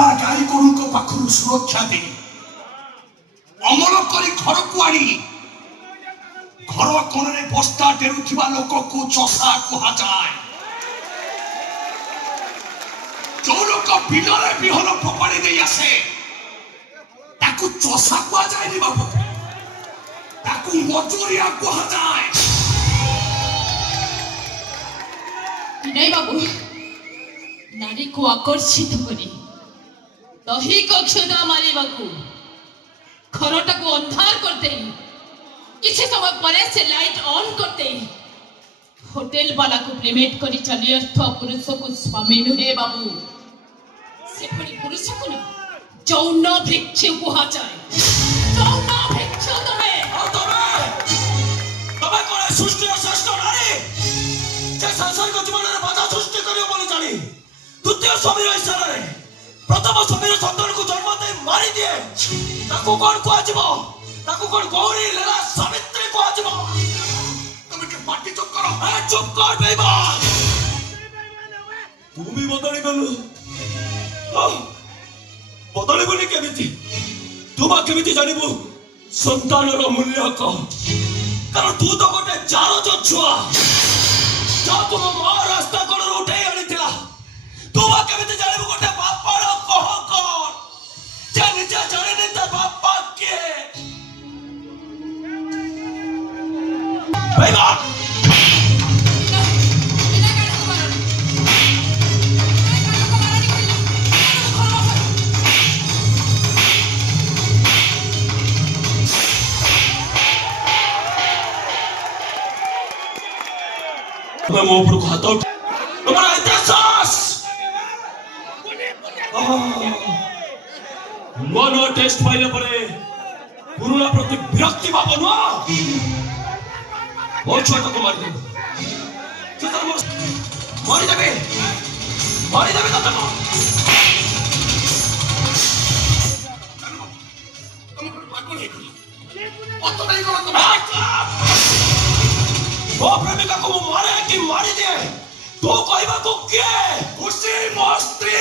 बुला गाई गोरु को पाखरु सुरक्षा दे अमल करी घर को आनी घर कोण रे बस्ता टेरुथिबा लोक को चषा कुहा जाए जो लोक बिलरे बिहन फोपाड़ी दे आसे ताकू चषा कुहा जाए नि बाबू ताकू मजूरिया कुहा जाए नहीं बाबू नारी को आकर्षित करी दही को क्षुदा मारी बाबू घरटा को अंधार करते किसी समय परे से लाइट ऑन करते होटल वाला को पेमेंट करी चली अर्थ पुरुष को स्वामी नुहे बाबू से पड़ी पुरुष को ना जौन भिक्षु कुहा जाए जौन भिक्षु तबे कोन सृष्टि श्रेष्ठ नारी जे संसार को जीवन रे बाधा सृष्टि करियो बोली जानी द्वितीय स्वामी रे इशारा रे प्रथम स्वामी रे संतान को जन्म दे मारी दिए ताको कोन को आजिबो ताको कोन गौरी लीला सावित्री को आजिबो तुम के पार्टी चुप करो ए चुप कर बेईमान तुम भी बदली गलु बदली बोली केमिति तुम केमिति जानिबो संतान रो मूल्य को कारण तू तो गोटे चारो जो छुआ जा तुम मां रास्ता कोन उठे आनी थिला तू केमिति जानिबो गोटे बापा रो कह कोन जे निजे जाने ने त बापा के बेईमान मैं वो ऊपर को हाथ उठ तुम्हारा इतिहास मनो टेस्ट पाइले परे पुरुना प्रति विरक्ति भाव न और छोटा को मार दे चतर मारी देबे तो तुम अत नहीं करो तुम वो प्रेमिका को मारे कि मारी दे तो कहबा को के खुशी मस्ती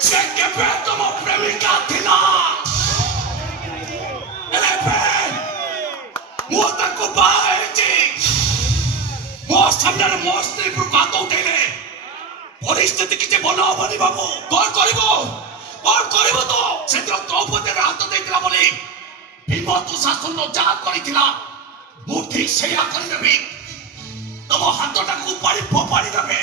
चेक के पे तुम प्रेमिका थिला एले पे मो तक बाहे जी मो सामने मस्ती पर कातो उठेले परिस्थिति किसे बना बनी बाबू कौन करिवो तो से द्रौपदी रे हाथ देतिला बोली भीम तू शासन जहा करिथिला मु ठीक सेया करि देबी तुम हाथटा को पाड़ी फोपाड़ी देबे